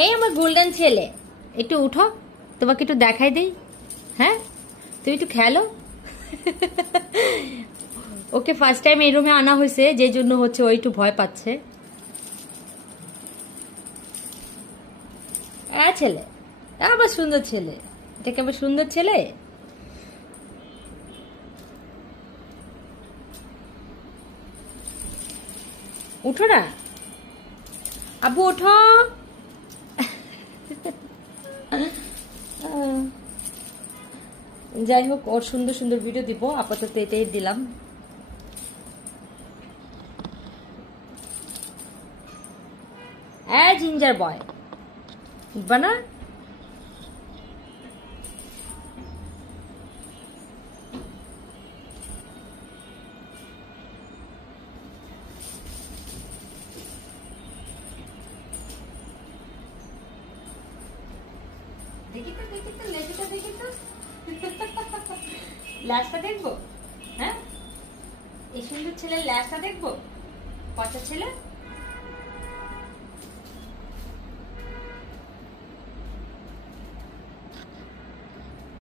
এই আমার গোল্ডেন ছেলে, একটু উঠো, তোমাকে একটু দেখাই দেই। হ্যাঁ, তুমি একটু খেলো। ওকে ফার্স্ট টাইম এই রুমে আনা হয়েছে, যে জন্য হচ্ছে ও একটু ভয় পাচ্ছে। ছেলে, আবার সুন্দর ছেলে, এটা কেমন সুন্দর ছেলে। উঠো না আব্বু, ওঠো। যাই হোক, ওর সুন্দর সুন্দর ভিডিও দিব, আপাতত এটাই দিলাম। জিঞ্জার বয়, উঠবা না? দেখি তো, দেখি তো, লেজটা দেখি তো। ল্যাসটা দেখবো? হ্যাঁ, এই সুন্দর ছেলের ল্যাসটা দেখবো? পচা ছেলে।